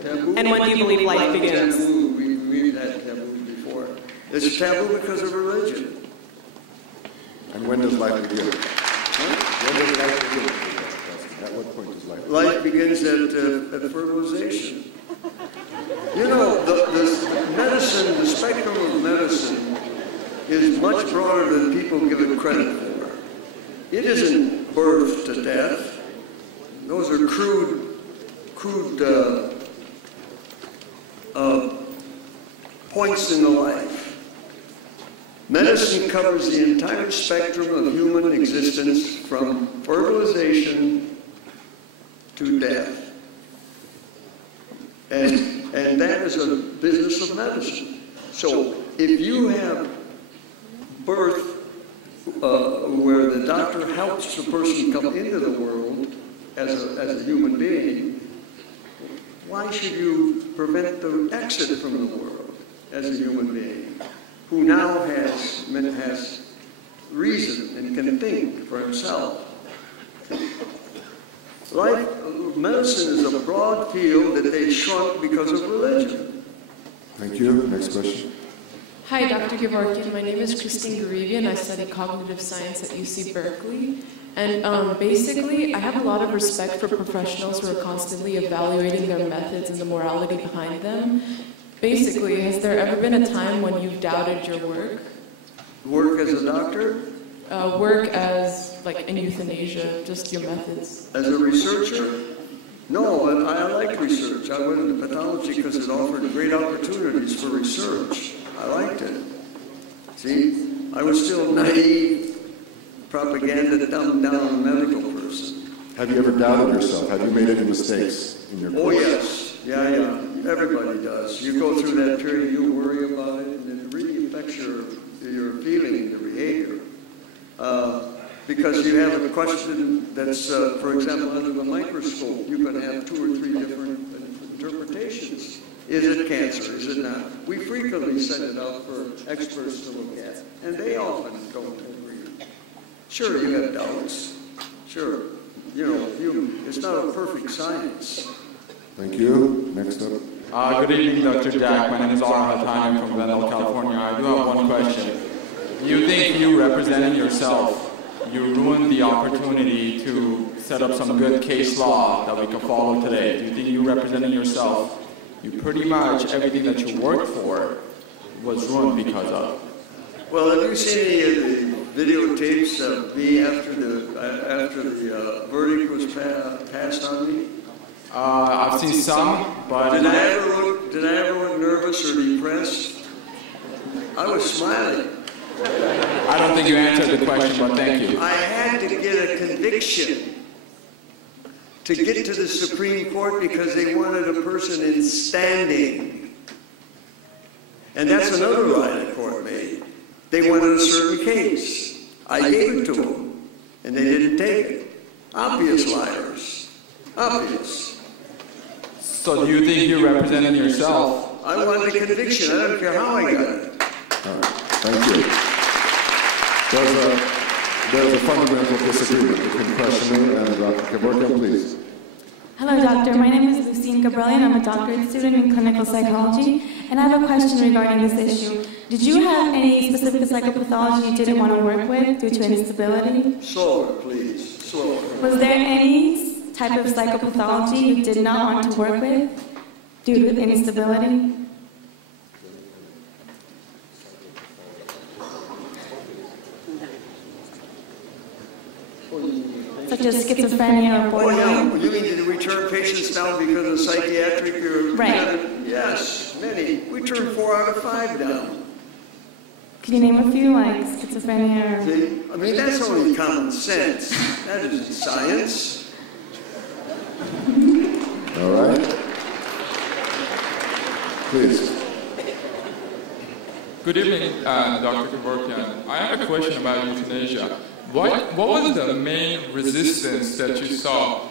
Taboo? And when do you believe life begins? Taboo. We've had taboo before. It's taboo because of religion. And when does life begin? When does life begin? At what point does life begin? Life begins at fertilization. You know, the medicine, the spectrum of medicine is much broader than people give it credit for. It isn't birth to death. Those are crude points in the life. Medicine covers the entire spectrum of human existence from fertilization to death. And that is a business of medicine. So if you have birth where the doctor helps the person come into the world as a human being, why should you prevent the exit from the world as a human being who now has reason and can think for himself? Medicine is a broad field that they shrunk because of religion. Thank you. Next question. Hi, Dr. Kevorkian. My name is Christine Garibian. I study cognitive science at UC Berkeley. And basically, I have a lot of respect for professionals who are constantly evaluating their methods and the morality behind them. Basically, has there ever been a time when you've doubted your work? Work as a doctor? Work as, like, in euthanasia, just your methods. As a researcher? No, but I like research. I went into pathology because it offered great opportunities for research. I liked it. See, I was still naive, propaganda, dumbed down medical person. Have you ever doubted yourself? Have you made any mistakes in your course? Oh, yes. Yeah. Everybody does. You go through that period, you worry about it, and it really affects your feeling, your behavior. Because you have a question that's, for example, under the microscope, you can have 2 or 3 different interpretations. Is it cancer? Is it not? We frequently send it out for experts to look at, and they often don't agree. Sure, you have doubts. Sure. You know, it's not a perfect science. Thank you. Next up. Good evening, Dr. Jack. My name is Arha Tanya from Glendale, California. I do have one question. Do you think you representing yourself, you ruined the opportunity to set up some good case law that we can follow today? Do you think you representing yourself, you pretty much everything that you worked for was ruined because of? Well, have you seen any of the videotapes of me after the verdict was passed on me? I've seen some, but... Did I ever look nervous or depressed? I was smiling. I don't think you answered the question, but thank you. I had to get a conviction to get to the Supreme Court because they wanted a person in standing. And that's another lie the court made. They wanted a certain case. I gave it to them, and they didn't take it. Obvious liars. Obvious. So do you think you're representing yourself? I wanted a conviction. I don't care how I got it. All right. Thank you. There's a fundamental disagreement between the questioner and Dr. Kevorkian, please. Hello, doctor. My name is Lucine Gabrielian. I'm a doctorate student in clinical psychology, and I have a question regarding this issue. Did you have any specific psychopathology you didn't want to work with due to instability? Slower, please. Slower. Was there any type of psychopathology you did not want to work with due to instability? Such as schizophrenia or borderline? Oh, yeah. You mean to return patients down because of psychiatric or... Right. Yes, many. We turn 4 out of 5 down. Can you name a few, like schizophrenia or... See? I mean, that's only common sense. That isn't science. All right. Please. Good evening, Dr. Kevorkian. I have a question about euthanasia. What was the main resistance that you saw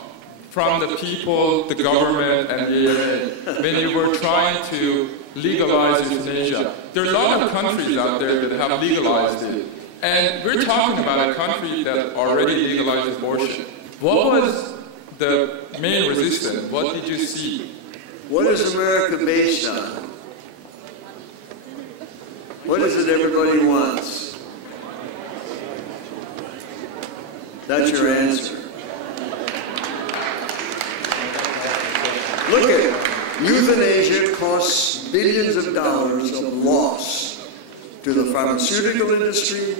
from the people, the government, and the AAMS when you were trying to legalize euthanasia? There are a lot of countries out there that have legalized it. And we're talking about a country that already legalized abortion. What was the main resistance? What did you see? What is America based on? What is it everybody wants? That's your answer. Look at it. Euthanasia costs billions of dollars of loss to the pharmaceutical industry,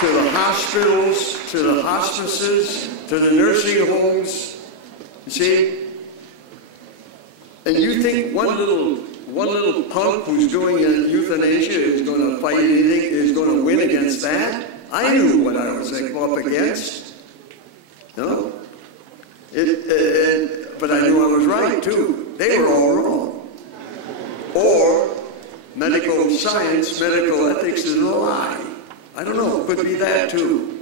to the hospitals, to the hospices, to the nursing homes. You see? And you think one little punk who's doing euthanasia is going to fight anything, is going to win against that? I knew what I was up against. No? But I knew I was right, too. They were all wrong. Or medical science, medical ethics is a lie. I don't know, it could be that too.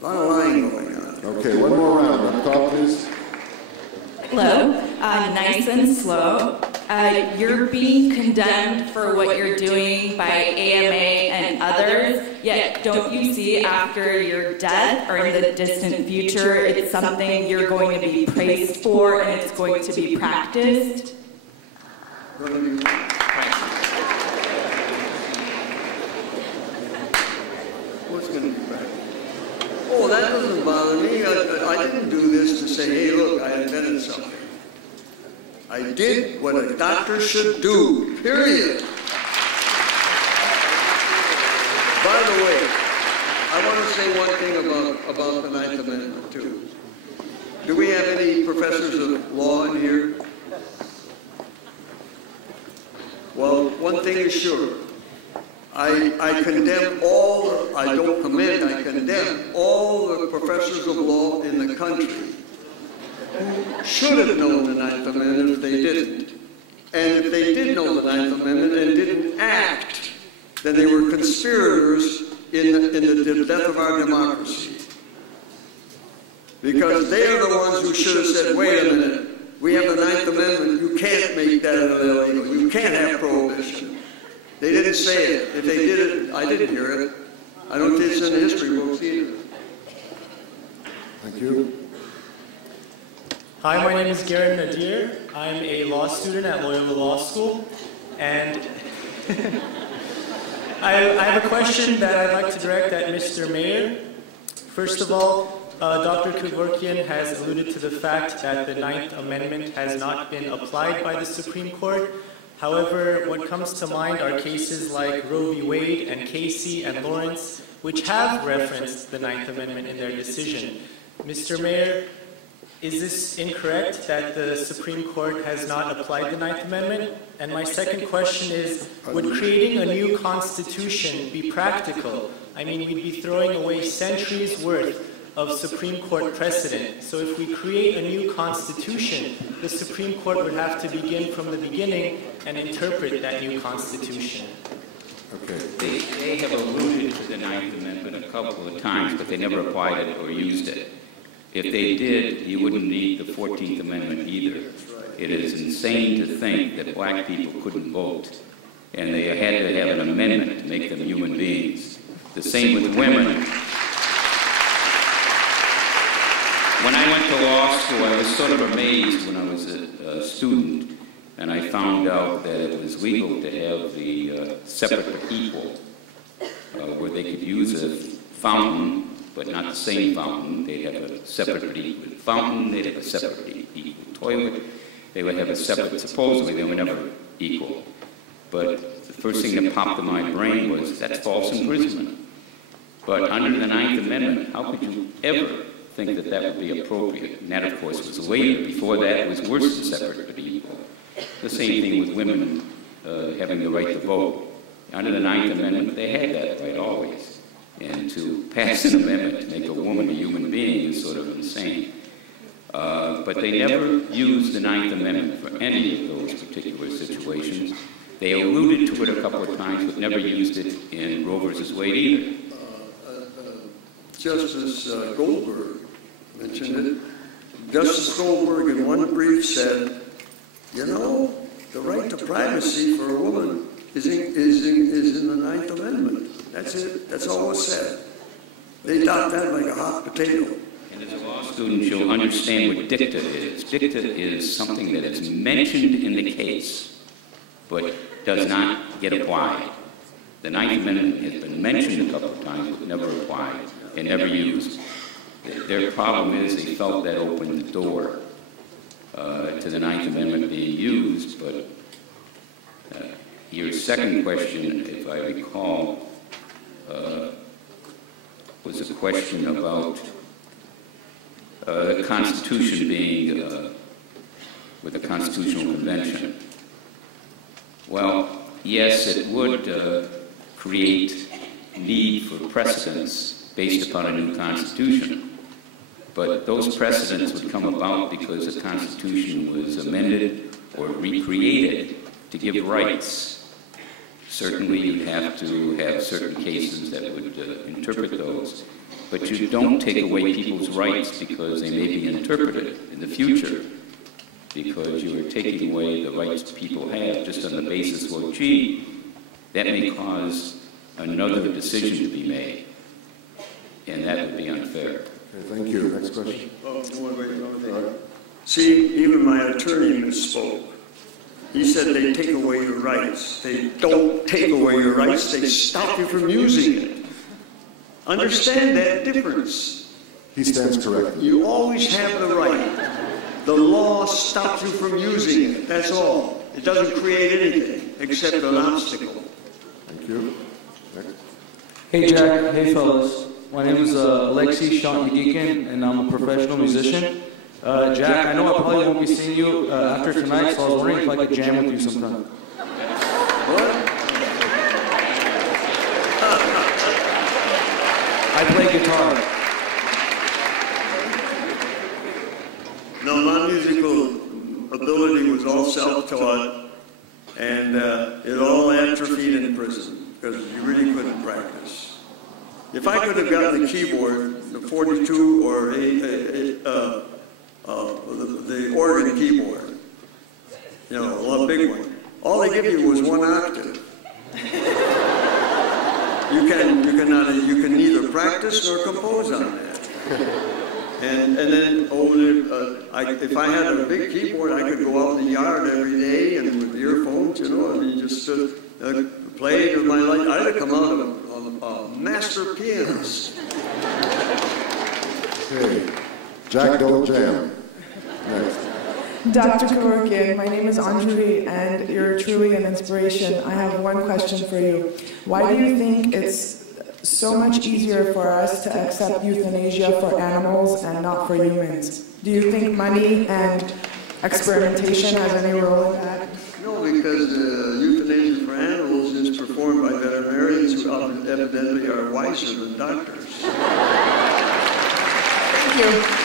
A lot of lying going on. Okay, one more round. One call, please. Hello, nice and slow. You're being condemned for what you're doing by AMA and others, yet don't you see after your death or in the distant future, it's something you're going to be praised for and it's going to be practiced? What's going to be practiced? Oh, that doesn't bother me. I didn't do this to say, hey, look, I invented something. I did what a doctor should do, period. By the way, I want to say one thing about the Ninth Amendment, too. Do we have any professors of law in here? Well, one thing is sure. I condemn all, I don't commend, I condemn all the professors of law in the country who should have known the Ninth Amendment if they didn't. And if they did know the Ninth Amendment and didn't act, then they were conspirators in the death of our democracy. Because they are the ones who should have said, wait a minute, we have the Ninth Amendment, you can't make that illegal, you can't have prohibition. They didn't say it. If they did it, I didn't hear it. I don't think it's in the history books either. Thank you. Hi, my name is Garen Nadir. I'm a law student at Loyola Law School, and I have a question that I'd like to direct at Mr. Mayor. First of all, Dr. Kevorkian has alluded to the fact that the Ninth Amendment has not been applied by the Supreme Court. However, what comes to mind are cases like Roe v. Wade and Casey and Lawrence, which have referenced the Ninth Amendment in their decision. Mr. Mayor, is this incorrect that the Supreme Court has not applied the Ninth Amendment? And my second question is, would creating a new constitution be practical? I mean, we'd be throwing away centuries worth of Supreme Court precedent. So if we create a new constitution, the Supreme Court would have to begin from the beginning and interpret that new constitution. Okay. They have alluded to the Ninth Amendment a couple of times, but they never applied it or used it. If they did, you wouldn't need the 14th Amendment either. It is insane to think that black people couldn't vote, and they had to have an amendment to make them human beings. The same with women. When I went to law school, I was sort of amazed when I was a student, and I found out that it was legal to have the separate but equal, where they could use a fountain, but not the same fountain. They'd have a separate but equal fountain, they'd have a separate but equal toilet, they would have a separate, supposedly they were never equal. But the first thing that popped in my brain was, that's false imprisonment. But under the Ninth Amendment, how could you ever think that that would be appropriate? And that, of course, was later. Before that, it was worse than separate but equal. The same thing with women having the right to vote. Under the Ninth Amendment, they had that right always. And to pass an amendment to make a woman a human being is sort of insane. But they never used the Ninth Amendment for any of those particular situations. They alluded to it a couple of times, but never used it in Roe v. Wade either. Justice Goldberg mentioned it. Justice Goldberg in one brief said, you know, the right to privacy for a woman is in the Ninth Amendment. That's it. That's all it said. They drop that like a hot potato. And as a law student, you'll understand what dicta is. Dicta is something that is mentioned in the case, but does not get applied. The Ninth Amendment has been mentioned a couple of times, but never applied and never used. Their problem is they felt that opened the door to the Ninth Amendment being used, but your second question, if I recall, was a question about the Constitution being with the Constitutional Convention. Well, yes, it would create need for precedents based upon a new Constitution, but those precedents would come about because the Constitution was amended or recreated to give rights. Certainly you'd have to have certain cases that would interpret those, but you don't take away people's rights because they may be interpreted in the future, because you are taking away the rights people have just on the basis, well, gee, that may cause another decision to be made, and that would be unfair. Okay, thank you. Next question. See, even my attorney misspoke. He said they take away your rights. They don't take away your rights, they stop you from using it. Understand that difference. He stands corrected. You always have the right. The law stops you from using it, that's all. It doesn't create anything except an obstacle. Thank you. Next. Hey Jack, hey fellas. My name is Alexei Shantyagikin, and I'm a professional musician. Jack, I know I probably won't be seeing you after tonight, so I was wondering if I could jam with you sometime. I play guitar. No, my musical ability was all self-taught, and it all atrophied in prison because you really couldn't practice. If I could have gotten the keyboard, the 42 or the organ keyboard, you know, a big one, all they give you was one octave. You can neither practice nor compose on that. And then if I had a big keyboard, I could go out in the yard every day and with earphones, you know, and just play to my life. I'd have come out a master pianist. Okay. Jack, don't jam. Next. Dr. Kevorkian, my name is Anjali, and you're truly an inspiration. I have one question for you. Why do you think it's so much easier for us to accept euthanasia for animals and not for humans? Do you think money and experimentation has any role in that? No, because euthanasia for animals is performed by veterinarians who evidently are wiser than doctors. Thank you.